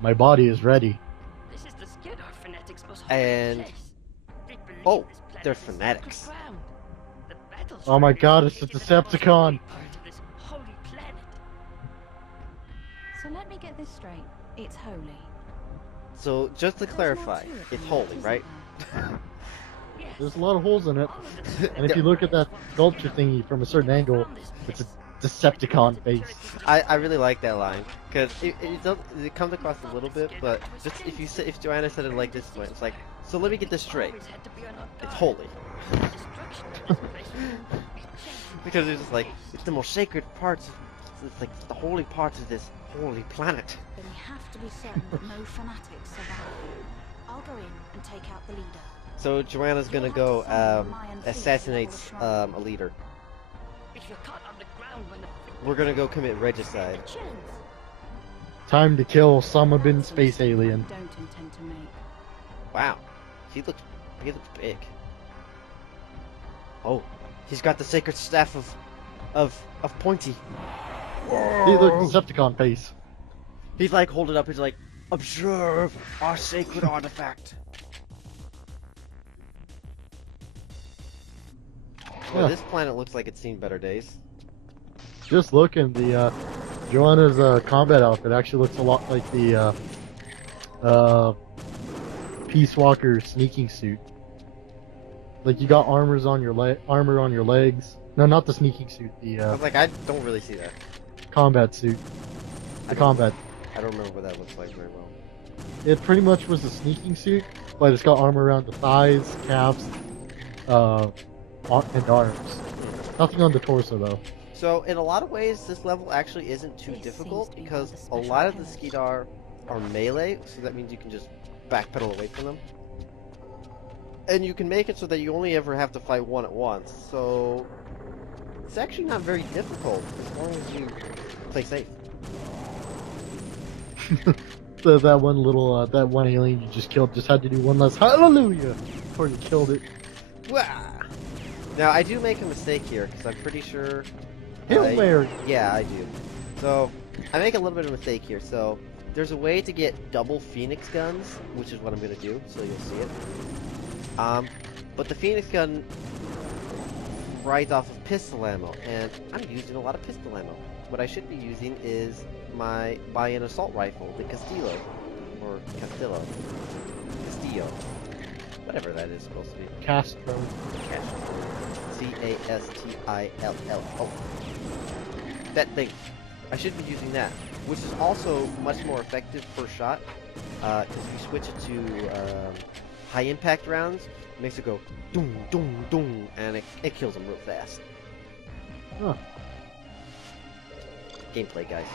My body is ready. This is the Skidar fanatics' most And place. They believe oh, this planet they're is sacred fanatics. ground. The battle Oh my shrine god, is it's a located in the most holy Decepticon! part of this holy planet. So let me get this straight. It's holy. So just to There's clarify, more to it it's than holy, that, isn't right? there? Yes. There's a lot of holes in it. All of the And if you look at that sculpture thingy from a certain angle, it's a Decepticon face. I really like that line because it comes across a little bit, but just if Joanna said it like this way, it's like, so let me get this straight. It's holy. Because it's just like it's the most sacred parts. It's like the holy parts of this holy planet. Then we have to be certain that no fanatics survive. I'll go in and take out the leader. So Joanna's gonna go assassinate a leader. If you're caught on the ground when the We're gonna go commit regicide. Time to kill Sama bin Space Alien. Don't intend to make. Wow, he looks big. Oh, he's got the sacred staff of Pointy. See, look, Decepticon face. He's like hold it up. He's like, observe our sacred artifact. Well, Yeah. this planet looks like it's seen better days. Just looking, the Joanna's combat outfit actually looks a lot like the Peace Walker sneaking suit. Like you got armor on your legs. No, not the sneaking suit. I The was like, I don't really see that. combat suit. The combat. I don't remember what that looks like very well. It pretty much was a sneaking suit, but it's got armor around the thighs, calves, and arms. Nothing on the torso though. So in a lot of ways, this level actually isn't too difficult because a lot of the Skidar are melee, so that means you can just backpedal away from them. And you can make it so that you only ever have to fight one at once, so it's actually not very difficult as long as you play safe. So that one little, that one alien you just killed just had to do one last hallelujah before you killed it. Wah! Now I do make a mistake here because I'm pretty sure. Hail Mary! Yeah, I do. So I make a little bit of a mistake here. So there's a way to get double Phoenix guns, which is what I'm gonna do. So you'll see it. But the Phoenix gun rides off of pistol ammo, and I'm using a lot of pistol ammo. What I should be using is my buy-in assault rifle, the Castillo, or Castillo, whatever that is supposed to be. Castro. Castillo. That thing. I should be using that, which is also much more effective per shot. Because if you switch it to high impact rounds, it makes it go doom doom doom, and it kills them real fast. Huh. Gameplay, guys.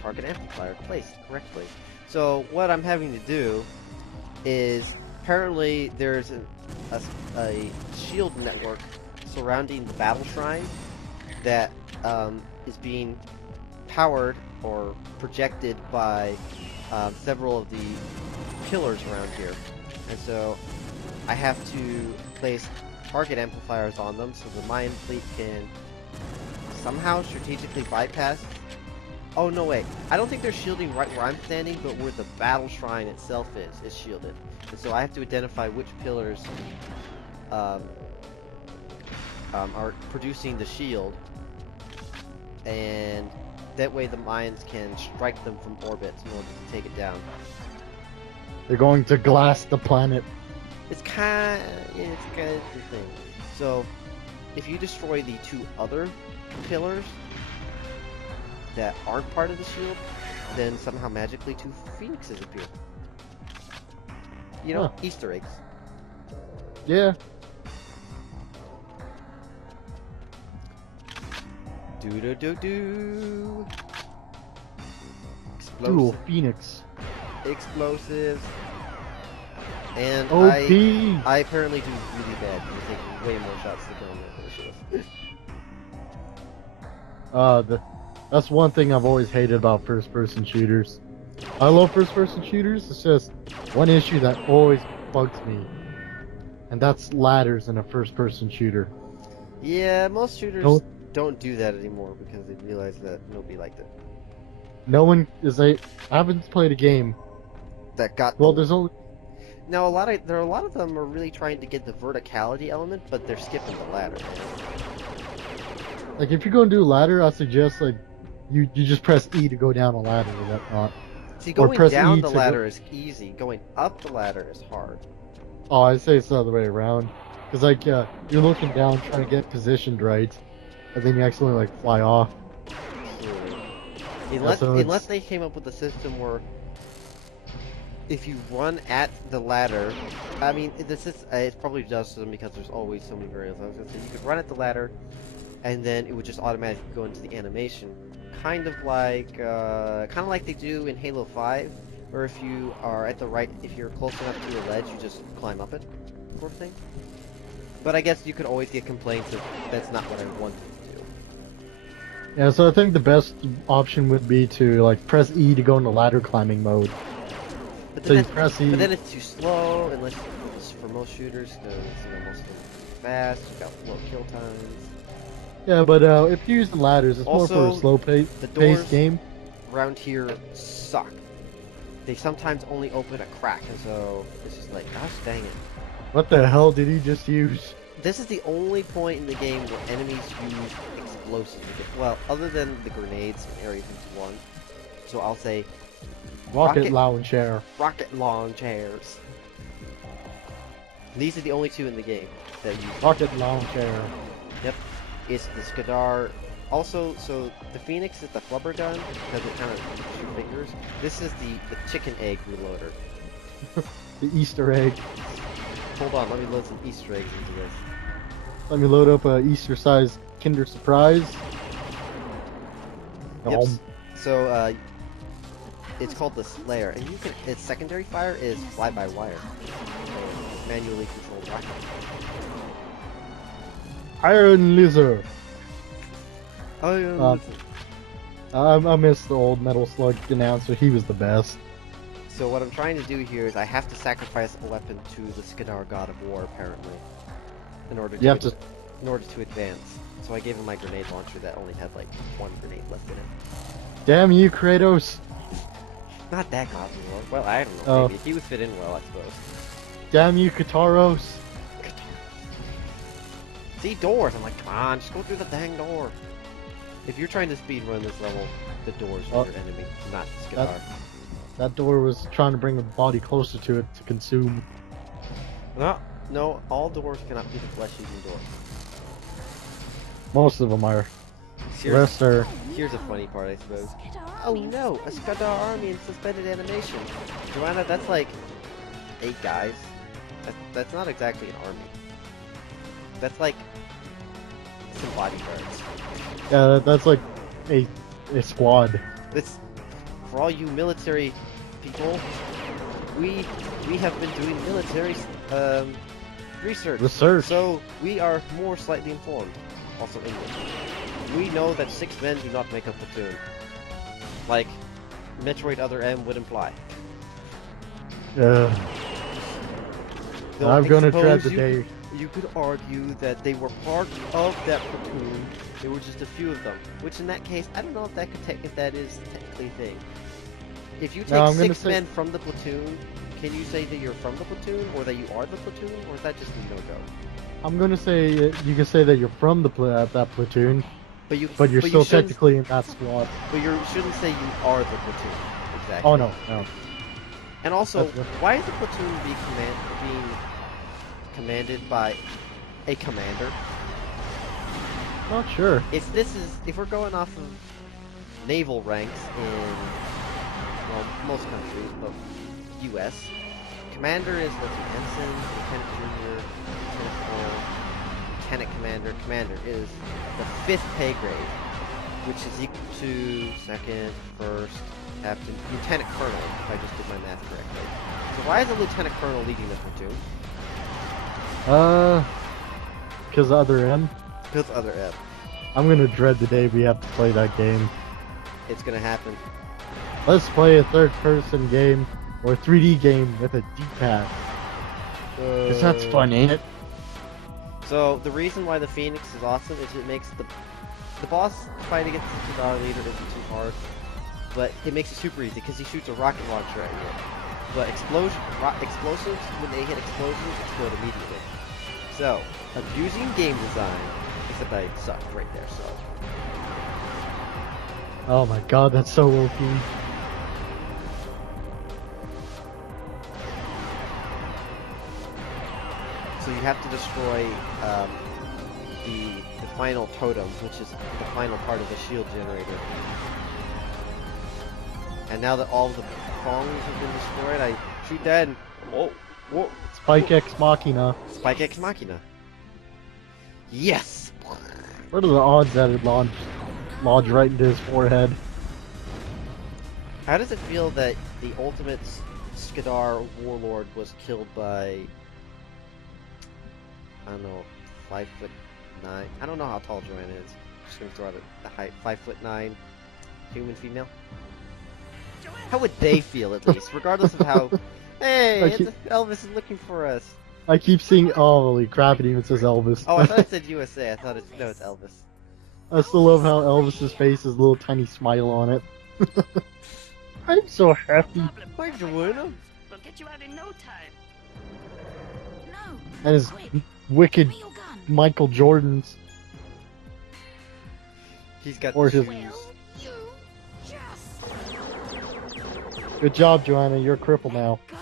Target amplifier placed correctly. So what I'm having to do is apparently there's a shield network surrounding the battle shrine that is being powered or projected by several of the pillars around here, and so I have to place target amplifiers on them so the Mayan fleet can somehow strategically bypass. Oh no, wait, I don't think they're shielding right where I'm standing, but where the battle shrine itself is shielded, and so I have to identify which pillars are producing the shield, and that way the Mayans can strike them from orbit in order to take it down. They're going to glass the planet. It's kind of the thing. So, if you destroy the two other pillars that aren't part of the shield, then somehow magically two phoenixes appear. You know, Huh. Easter eggs. Yeah. Do. Dual Explosive. Phoenix. Explosives. And OP. I apparently do really bad. You take way more shots to kill me than I should have. That's one thing I've always hated about first-person shooters. I love first-person shooters. It's just one issue that always bugs me, and that's ladders in a first-person shooter. Yeah, most shooters Don't- don't do that anymore because they realized that nobody liked it. No one is I haven't played a game. That got Well, the- there's only now a lot of them are really trying to get the verticality element, but they're skipping the ladder. like if you're gonna do a ladder, I suggest like you just press E to go down a ladder or whatnot. See, Or going press down E the to go- ladder is easy. Going up the ladder is hard. Oh, I'd say it's the other way around. Cause like you're looking down trying to get positioned right, and then you accidentally like fly off. Unless, so it's- unless they came up with a system where if you run at the ladder, I mean, this is it probably does them because there's always so many variables. I was gonna say you could run at the ladder, and then it would just automatically go into the animation, kind of like they do in Halo 5, where if you are at the right, if you're close enough to a ledge, you just climb up it, sort of thing. But I guess you could always get complaints if that's not what I wanted to do. Yeah, so I think the best option would be to like press E to go into ladder climbing mode. But So then, you press E. but then it's too slow, unless for most shooters, because most of them are fast. You got low kill times. Yeah, but if you're using ladders, it's more for a Also, slow the paced doors- game. Around here suck. They sometimes only open a crack, and so it's just like, gosh dang it. What the hell did he just use? This is the only point in the game where enemies use explosives. Well, other than the grenades in Area 51. So I'll say Rocket launcher. rocket launchers. These are the only two in the game that use. Rocket launcher. Yep. It's the Skadar. Also, so the Phoenix is the flubber gun because it kind of shoots your fingers. This is the chicken egg reloader. The Easter egg. Hold on, let me load some Easter eggs into this. Let me load up a Easter sized Kinder Surprise. Yep. Um, So, it's called the Slayer, and you can. Its secondary fire is fly by wire, so manually controlled rocket. Iron Lizard. Oh, yeah. Um, I miss the old Metal Slug announcer. He was the best. So what I'm trying to do here is I have to sacrifice a weapon to the Skadar God of War, apparently, in order to You have to. in order to advance. So I gave him my grenade launcher that only had like one grenade left in it. Damn you, Kratos. Not that God of War. Well, I don't know. Oh. Maybe he would fit in well, I suppose. Damn you, Kataros. See, doors. I'm like, come on, just go through the dang door. If you're trying to speedrun this level, the doors are Oh. your enemy, not the Skadar. That door was trying to bring the body closer to it to consume. No, all doors cannot be the flesh-eating door. Most of them are. The Here's, rest are. here's a funny part, I suppose. Skidar Oh means no, a Skadar army in suspended animation. Joanna, that's like 8 guys. That's not exactly an army. That's like some bodyguards. Yeah, that's like a squad. That's for all you military people. We have been doing military research. Research. So we are more slightly informed. Also English. We know that 6 men do not make a platoon. Like Metroid Other M would imply. Though I'm I gonna dread suppose the day. You could argue that they were part of that platoon. There were just a few of them. Which in that case, I don't know if that if that is technically a thing. If you take No, I'm gonna 6 say- men from the platoon, can you say that you're from the platoon, or that you are the platoon, or is that just a no-go? I'm gonna say you can say that you're from that platoon, But you, but you're still shouldn't- technically in that squad. But you shouldn't say you are the platoon. Exactly. Oh no, no. And also, That's- why is the platoon being commanded by a commander? Not sure. If we're going off of naval ranks in most countries, but U.S. Commander is ensign, lieutenant junior, lieutenant colonel, lieutenant commander. Commander is the 5th pay grade, which is equal to 2nd, 1st, captain, lieutenant colonel. If I just did my math correctly. So why is a lieutenant colonel leading the platoon? Because other M. Because other F. I'm gonna dread the day we have to play that game. It's gonna happen. Let's play a third-person game or 3D game with a D-pad. 'Cause that's fun, ain't it? So the reason why the Phoenix is awesome is it makes the boss fight against the Skadar leader isn't too hard, but it makes it super easy because he shoots a rocket launcher at you. But explosives, when they hit explosions, explode immediately. So, abusing game design, except I sucked right there, so. Oh my god, that's so OP. So you have to destroy the final totem, which is the final part of the shield generator. And now that all of the prongs have been destroyed, I shoot that and whoa, Spike X Machina. Spike X Machina. Yes. What are the odds that it lodge right into his forehead? How does it feel that the ultimate Skadar warlord was killed by, I don't know, 5'9"? I don't know how tall Joanna is. Just gonna throw out the height. 5'9", human female. How would they feel at least, regardless of how? Hey, Elvis is looking for us. I keep seeing. Oh, holy crap! It even says Elvis. Oh, I thought it said USA. I thought no, it's Elvis. I still love how Elvis's face has a little tiny smile on it. I'm so happy. Hi, Joanna. We'll get you out in no time. No. And his Quick, wicked give me your gun. Michael Jordans. He's got Or the his- shoes. You just Good job, Joanna. You're a cripple now. go.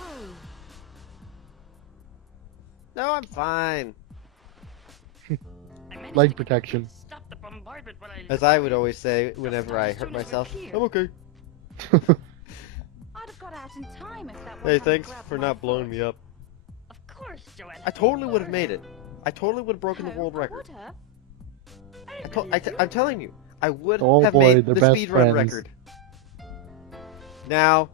No, I'm fine. I managed Leg to protection. stop the bombardment when I As I would always say whenever I hurt myself, I'm okay. I'd have got out in time if that Hey, wasn't thanks grabbed for my not blowing me foot. up. Of course, Joanna. I totally would have made it. I totally would have broken the No, world I record. would have. I'm telling you, I would Oh have boy, made they're the best speedrun friends. record. Now,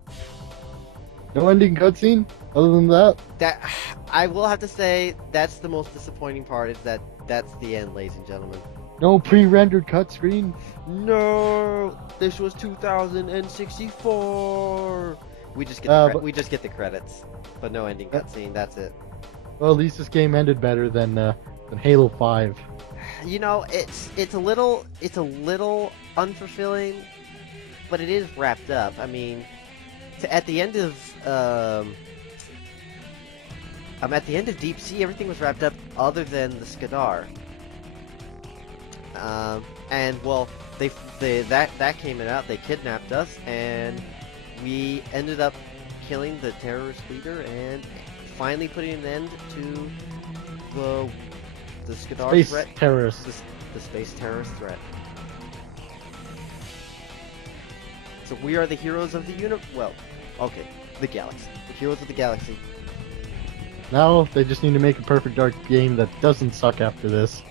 No ending cutscene. Other than that, that I will have to say that's the most disappointing part is that that's the end, ladies and gentlemen. no pre-rendered cut screen. No, this was 2064. We just get but- we just get the credits, but no ending cutscene. That's it. Well, at least this game ended better than Halo 5. You know, it's a little unfulfilling, but it is wrapped up. I mean, at the end of Deep Sea, everything was wrapped up other than the Skadar. And well, that came out. They kidnapped us, and we ended up killing the terrorist leader and finally putting an end to the Skadar Space threat. terrorists. The space terrorist threat. So we are the heroes of the well, okay, the galaxy. The heroes of the galaxy. Now they just need to make a perfect dark game that doesn't suck after this.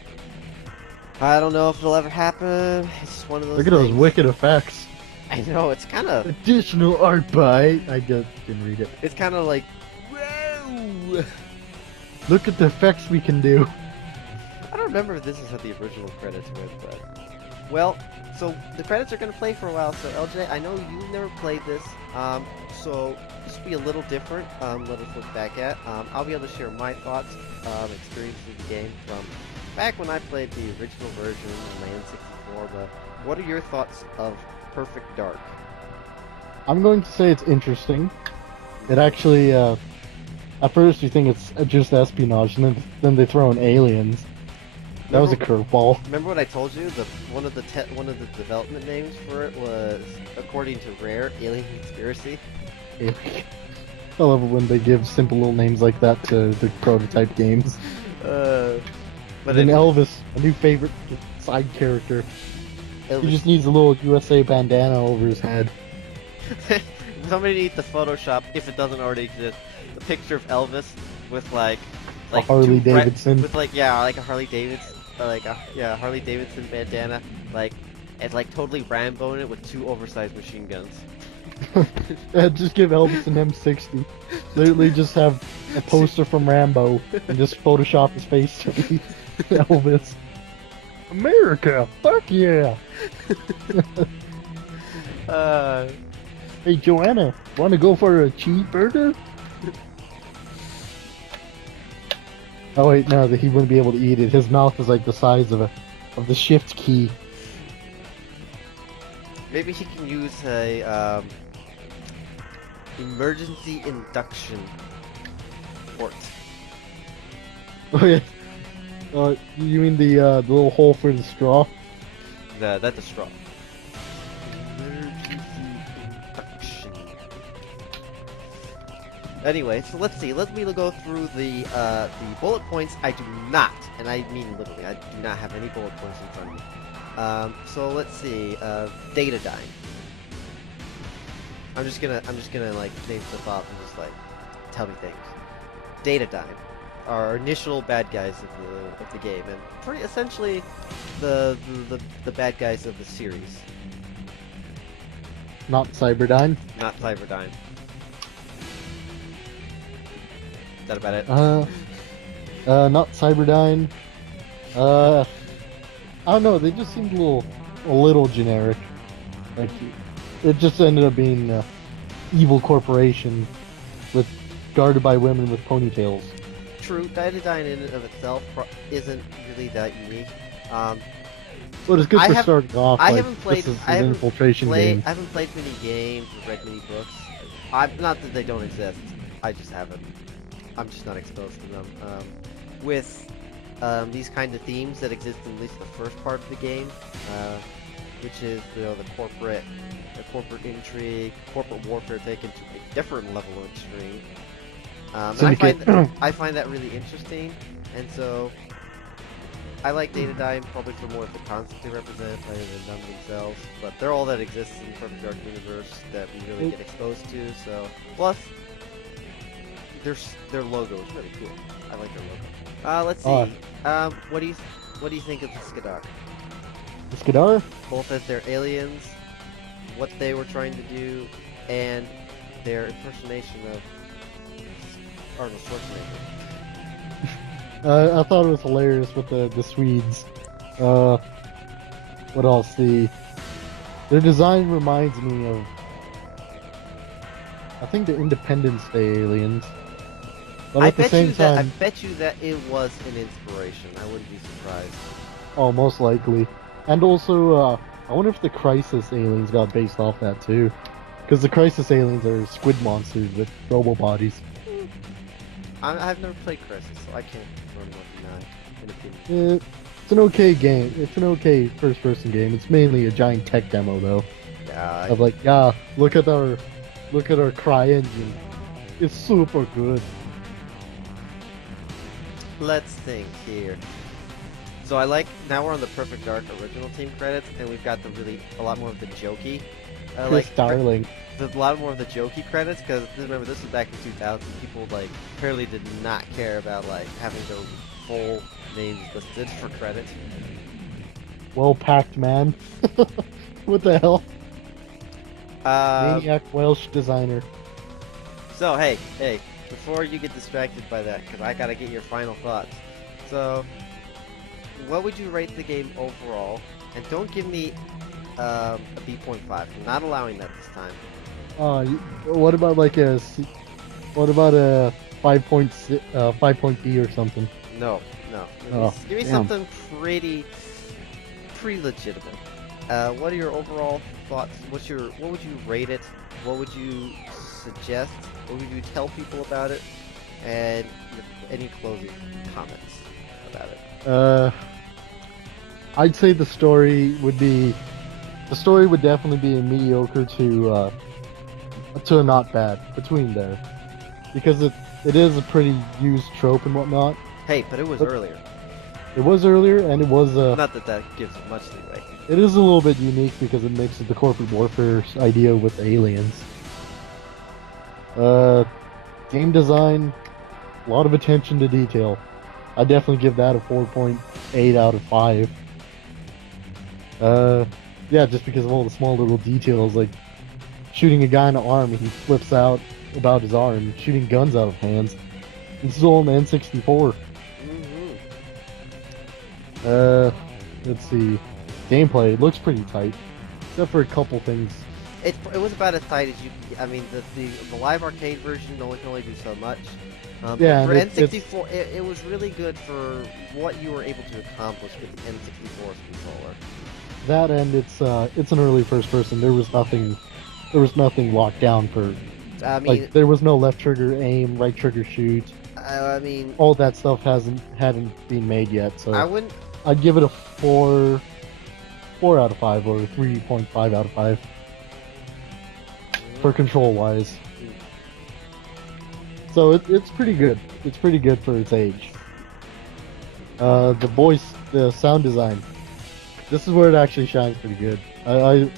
I don't know if it'll ever happen. It's just one of those Look at those things. wicked effects. I know, it's kind of... Additional art by... I just didn't read it. It's kind of like... Whoa! Look at the effects we can do. I don't remember if this is how the original credits went, but... Well, so the credits are going to play for a while, so LJ, I know you've never played this, so this will be a little different, let us look back at. I'll be able to share my thoughts, experiences of the game from back when I played the original version on my N64, but what are your thoughts of Perfect Dark? I'm going to say it's interesting. It actually, at first you think it's just espionage, and then they throw in aliens. That was a curveball. Remember what I told you? One of the development names for it was, according to Rare, Alien Conspiracy. I love it when they give simple little names like that to the prototype games. But then anyway, Elvis, a new favorite side character. Elvis- He just needs a little USA bandana over his head. somebody needs to Photoshop, if it doesn't already exist, a picture of Elvis with like A Harley two bre- Davidson. with like a Harley Davidson, Harley Davidson bandana, and totally Rambo in it with two oversized machine guns. Just give Elvis an M60. Literally just have a poster from Rambo and just Photoshop his face to be Elvis. America! Fuck yeah! Hey Joanna, wanna go for a cheeseburger? Oh wait, no, he wouldn't be able to eat it. His mouth is like the size of the shift key. Maybe he can use a emergency induction port. Oh yeah. You mean the little hole for the straw? That's a straw. Emergency induction. Anyway, so let's see. Let me go through the bullet points. I do not, and I mean literally, I do not have any bullet points in front of me. So let's see. Data dying. I'm just gonna like name stuff off and just like tell me things. Data dying are initial bad guys of the game, and pretty essentially the bad guys of the series. Not Cyberdyne. Not Cyberdyne. Is that about it? Not Cyberdyne. I don't know. They just seemed a little generic. Like it just ended up being evil corporation with guarded by women with ponytails. True, Datadyne in and of itself isn't really that unique. But it's good I for have- starting off. I like, haven't played. This is I an haven't infiltration played. game. I haven't played many games or read many books. Not that they don't exist. I just haven't. I'm just not exposed to them. With these kind of themes that exist in at least the first part of the game, which is the corporate intrigue, corporate warfare taken to a different level of extreme. And I find that really interesting, and so I like Datadyne probably for more of the concept they represent rather than them themselves. But they're all that exists in the Perfect Dark universe that we really get exposed to. So plus, their logo is really cool. I like their logo. Let's see. What do you think of the Skadar? The Skadar? Both as their aliens, what they were trying to do, and their impersonation of Arnold Schwarzenegger. I thought it was hilarious with the Swedes. What else? Their design reminds me of, I think, the Independence Day aliens. But at the same time, I bet you that it was an inspiration. I wouldn't be surprised. oh, most likely. And also, I wonder if the Crisis aliens got based off that too. Because the Crisis aliens are squid monsters with robo bodies. I've never played Crisis, so I can't confirm or deny. It's an okay game. It's an okay first-person game. It's mainly a giant tech demo, though. Yeah. Of like, yeah, look at our cry engine. It's super good. Let's think here. So now we're on the Perfect Dark original team credits, and we've got a lot more of the jokey. Chris Darling. A lot more of the jokey credits, because remember this was back in 2000. People apparently did not care about having their full names listed for credits. Well packed, man. What the hell? Maniac Welsh designer. So hey, before you get distracted by that, because I gotta get your final thoughts. So, what would you rate the game overall? And don't give me a B.5. I'm not allowing that this time. What about what about a 5.B or something? No. Give me something pretty legitimate. What are your overall thoughts? What would you rate it? What would you suggest? What would you tell people about it? And any closing comments about it? I'd say the story would definitely be a mediocre to a not bad between there, because it is a pretty used trope and whatnot. Hey, but it was earlier. It was earlier, and it was not that gives it much leeway. It is a little bit unique because it mixes the corporate warfare idea with aliens. Game design, a lot of attention to detail. I definitely give that a 4.8 out of 5. Yeah, just because of all the small little details, like shooting a guy in the arm and he flips out about his arm, shooting guns out of hands. This is all an N64. Let's see. Gameplay, it looks pretty tight, except for a couple things. It was about as tight as you. I mean, the live arcade version can only do so much. Yeah, for N64, it was really good for what you were able to accomplish with the N64's controller. That and it's an early first person. There was nothing locked down for I mean, like there was no left trigger aim, right trigger shoot. I mean, All that stuff hadn't been made yet. I So wouldn't. I'd give it a 4 out of 5 or 3.5 out of 5 for control wise. So it's pretty good. It's pretty good for its age. The sound design. This is where it actually shines pretty good. The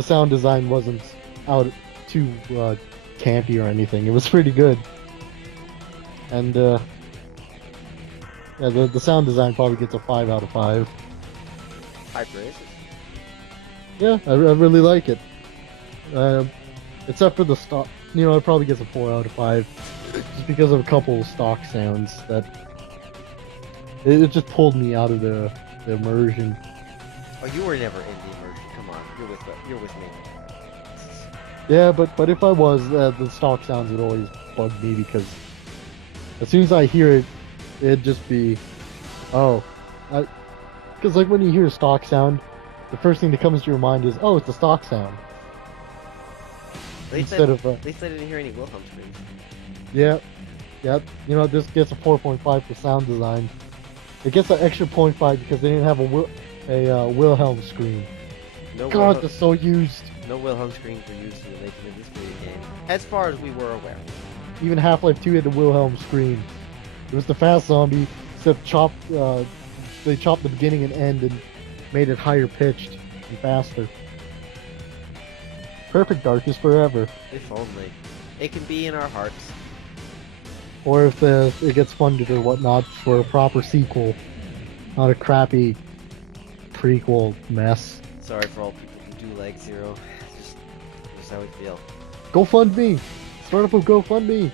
sound design wasn't out too campy or anything. It was pretty good. And yeah, the sound design probably gets a 5 out of 5. High praises. Yeah, I really like it. Except for the stock, it probably gets a 4 out of 5, just because of a couple of stock sounds that it just pulled me out of the immersion. Oh, you were never in the immersion. Come on, you're with me. Yeah, but if I was, the stock sounds would always bug me because as soon as I hear it, it'd just be, because like when you hear a stock sound, the first thing that comes to your mind is, oh, it's a stock sound. At least I didn't hear any Wilhelm screams. Yeah, this gets a 4.5 for sound design. It gets an extra 0.5 because they didn't have a Wilhelm scream. No God, that's so used. No Wilhelm screams were used in the making of this video game, as far as we were aware. Even Half-Life 2 had the Wilhelm scream. It was the fast zombie, except they chopped the beginning and end and made it higher pitched and faster. Perfect Dark is forever. If only. It can be in our hearts. Or if it gets funded or whatnot for a proper sequel, not a crappy prequel mess. Sorry for all people who do like Zero. Just how we feel. GoFundMe! Start up a GoFundMe!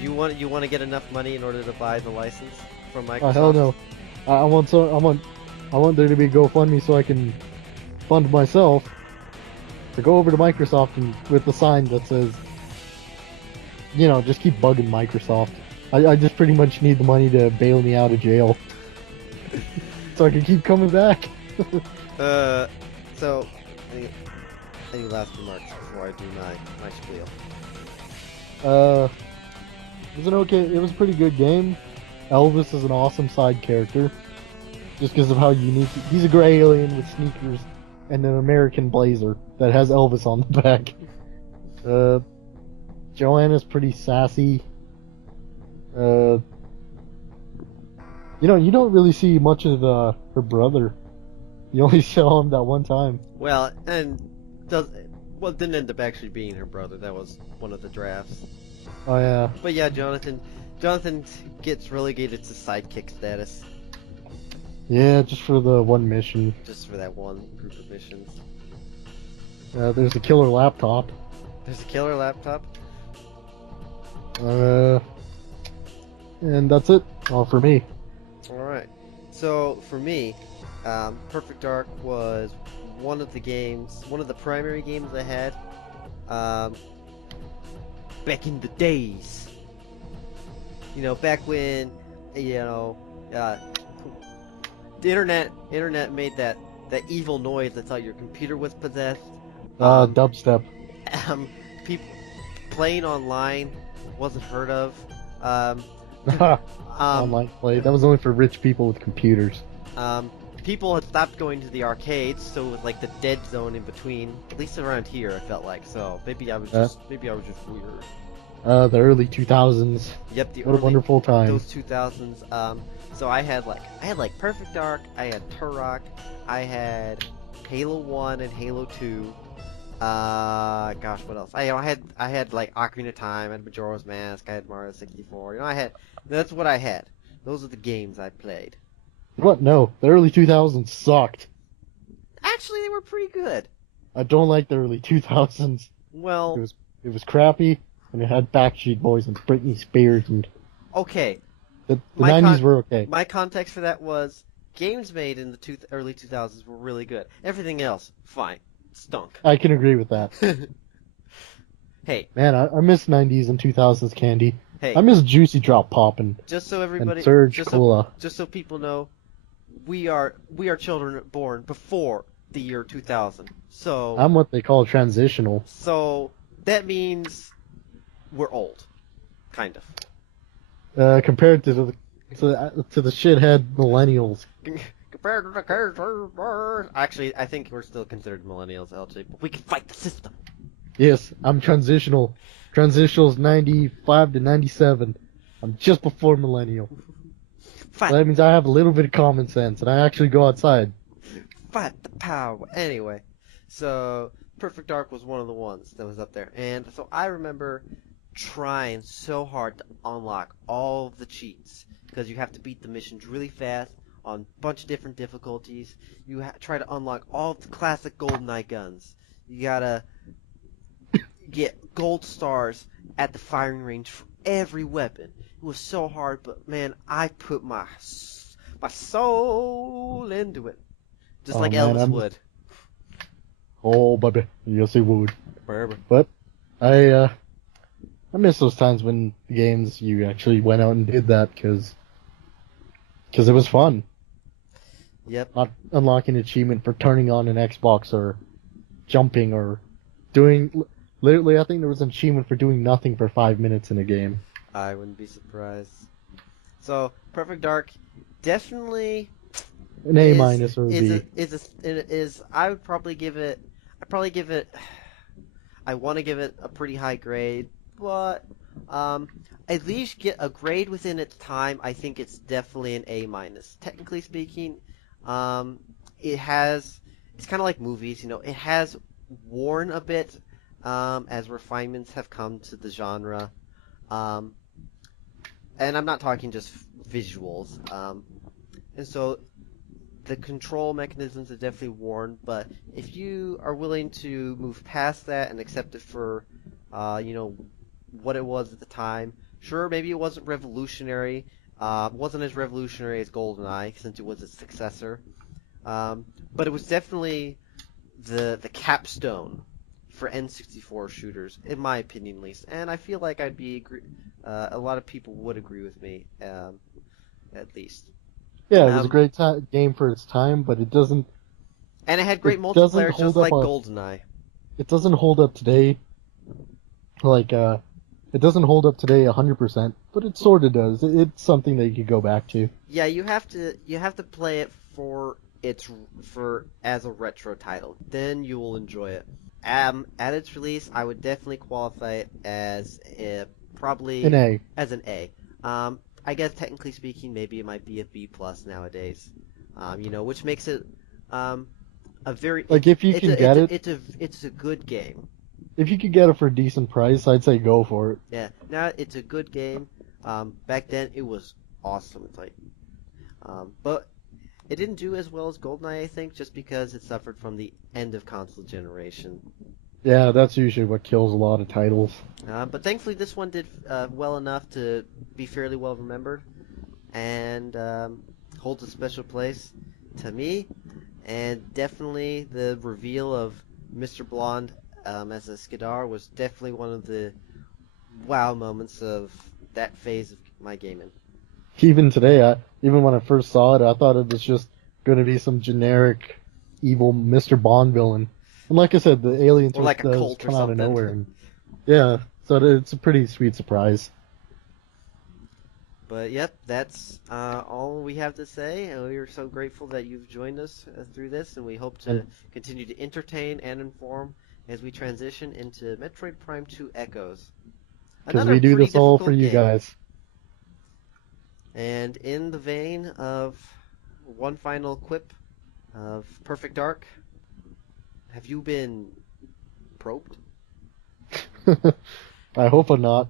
You want to get enough money in order to buy the license from Microsoft? Oh hell no! I want there to be a GoFundMe so I can fund myself to go over to Microsoft and with the sign that says, just keep bugging Microsoft. I just pretty much need the money to bail me out of jail, so I can keep coming back. So any last remarks before I do my spiel? It was a pretty good game. Elvis is an awesome side character, just because of how unique. He's a gray alien with sneakers and an American blazer that has Elvis on the back. Joanna's pretty sassy. You don't really see much of her brother. You only saw him that one time. Well, didn't end up actually being her brother. That was one of the drafts. Oh yeah. But yeah, Jonathan gets relegated to sidekick status. Yeah, just for the one mission. Just for that one group of missions. There's a killer laptop. There's a killer laptop? And that's it. All for me. Alright. So, for me, Perfect Dark was one of the primary games I had. Back in the days. Back when, the internet made that evil noise that thought your computer was possessed. Dubstep. People playing online wasn't heard of. Online play. That was only for rich people with computers. People had stopped going to the arcades, so it was like the dead zone in between. At least around here, I felt like. So maybe I was just weird. The early 2000s. Yep, What a wonderful time. Those 2000s. So I had Perfect Dark, I had Turok, I had Halo 1 and Halo 2. Gosh, what else? I had like Ocarina of Time, I had Majora's Mask, I had Mario 64. That's what I had. Those are the games I played. What? No, the early 2000s sucked. Actually, they were pretty good. I don't like the early 2000s. Well, it was crappy, and it had Backstreet Boys and Britney Spears and. Okay. The 90s were okay. My context for that was games made in the early 2000s were really good. Everything else, fine, stunk. I can agree with that. Hey. Man, I miss 90s and 2000s candy. Hey. I miss Juicy Drop Pop and just so everybody, and Surge just Cola. So people know, we are children born before the year 2000. So I'm what they call transitional. so that means we're old, kind of. Compared to the shithead millennials. Compared to the characters. Actually, I think we're still considered millennials, LG, but we can fight the system. Yes, I'm transitional. Transitional's 95 to 97. I'm just before millennial. Fight, So that means I have a little bit of common sense, and I actually go outside. fight the power. Anyway, so Perfect Dark was one of the ones that was up there, and so I remember trying so hard to unlock all of the cheats because you have to beat the missions really fast on a bunch of different difficulties. You try to unlock all of the classic GoldenEye guns. You gotta get gold stars at the firing range for every weapon. It was so hard, but man, I put my soul into it, just Oh, like man, Elvis I'm- would. Oh, baby, yes, it would. Berber. But I miss those times when the games you actually went out and did that because it was fun. Yep. Not unlocking an achievement for turning on an Xbox or jumping or doing. Literally, I think there was an achievement for doing nothing for 5 minutes in a game. I wouldn't be surprised. So Perfect Dark, definitely An A minus or a B. I would probably give it. I want to give it a pretty high grade, but at least get a grade within its time. I think it's definitely an A minus. Technically speaking, it has. It's kind of like movies, you know. It has worn a bit as refinements have come to the genre. And I'm not talking just visuals. And so the control mechanisms are definitely worn, but if you are willing to move past that and accept it for, what it was at the time, sure, maybe it wasn't revolutionary. Wasn't as revolutionary as GoldenEye since it was its successor. But it was definitely the capstone for N64 shooters, in my opinion, at least. And I feel like a lot of people would agree with me, at least. Yeah, it was a great game for its time, but it doesn't. And it had great It doesn't multiplayer, hold just up like on- GoldenEye. It doesn't hold up today. Like it doesn't hold up today 100%, but it sort of does. It's something that you could go back to. Yeah, you have to play it as a retro title. Then you will enjoy it. At its release, I would definitely qualify it as probably An A. as an A. I guess technically speaking, maybe it might be a B plus nowadays. Which makes it a very Like, if you can get it- it's a good game. If you could get it for a decent price, I'd say go for it. Yeah, now it's a good game. Back then it was awesome. It's like, but it didn't do as well as GoldenEye, I think, just because it suffered from the end of console generation. Yeah, that's usually what kills a lot of titles. But thankfully, this one did well enough to be fairly well remembered, and holds a special place to me. And definitely, the reveal of Mr. Blonde as a Skidar was definitely one of the wow moments of that phase of my gaming. Even today, even when I first saw it, I thought it was just going to be some generic evil Mr. Bond villain. And like I said, the aliens Or like a does cult or come out of something. nowhere. And, yeah, so it's a pretty sweet surprise. But yep, that's all we have to say. And we are so grateful that you've joined us through this, and we hope to continue to entertain and inform as we transition into Metroid Prime 2 Echoes. Because Another we do pretty this all for difficult you game. guys. And in the vein of one final quip of Perfect Dark, have you been probed? I hope I'm not.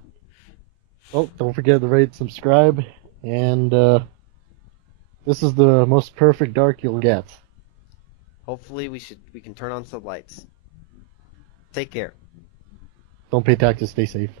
Well, don't forget to rate, subscribe, and this is the most perfect dark you'll get. Hopefully we can turn on some lights. Take care. Don't pay taxes, stay safe.